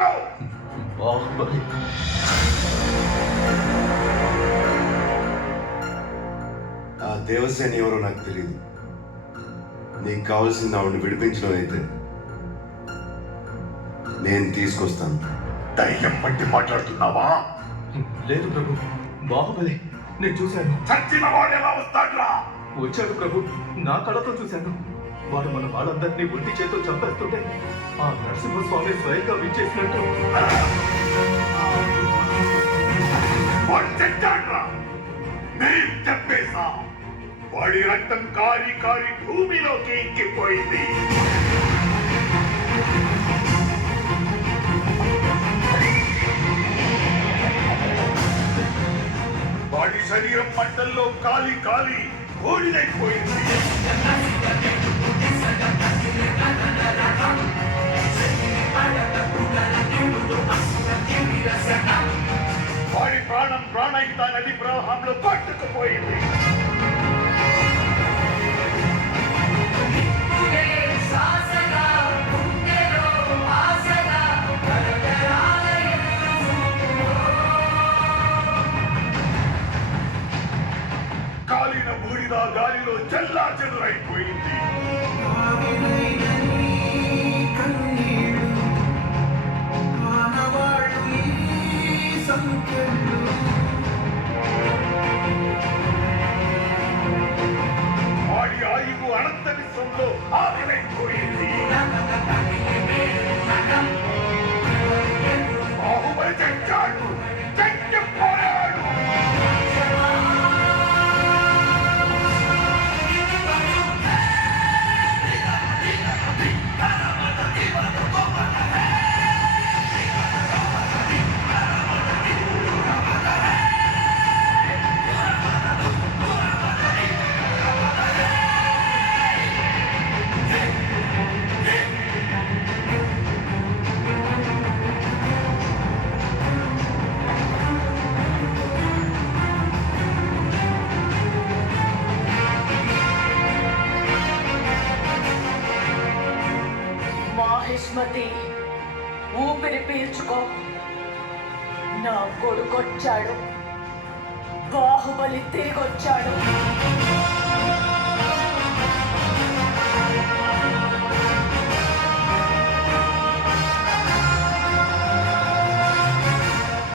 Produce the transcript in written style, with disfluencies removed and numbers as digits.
బాహుబలి ఆ దేవసేన ఎవరో నాకు తెలియదు. నీకు కావాల్సింది ఆవిడని విడిపించడం అయితే నేను తీసుకొస్తాను. ధైర్యం పట్టి మాట్లాడుతున్నావా? లేదు ప్రభు, బాహుబలి నేను చూశాను. చచ్చిన వాడు ఎలా వస్తాడ్రా? వచ్చాడు ప్రభు, నా కళ్ళతో చూశాను. వాడు మన వాళ్ళందరినీ ఒంటి చేతో చంపేస్తుంటే ఆ నరసింహస్వామి స్వయంగా విచ్చేసినట్టు. వాడు చచ్చాడ్రా, నేను చెప్పేశా. వాడి రక్తం కారి కారి భూమిలోకి ఎక్కిపోయింది. వాడి శరీరం మంటల్లో కాలి కాలి బూడిదైపోయింది. వాడి ప్రాణం ప్రాణహిత నది ప్రవాహంలో పట్టుకుపోయింది. కాలిన బూడిద గాలిలో చెల్లా చెదురైపోయింది. వాడి ఆయువు అనంత విశ్వంలో ఆవిరైపోయింది. బాహుబలి చచ్చాడు, చచ్చిపోయాడు. మాహిష్మతి, ఊపిరి పీల్చుకో. నా కొడుకొచ్చాడు, బాహుబలి తిరిగొచ్చాడు.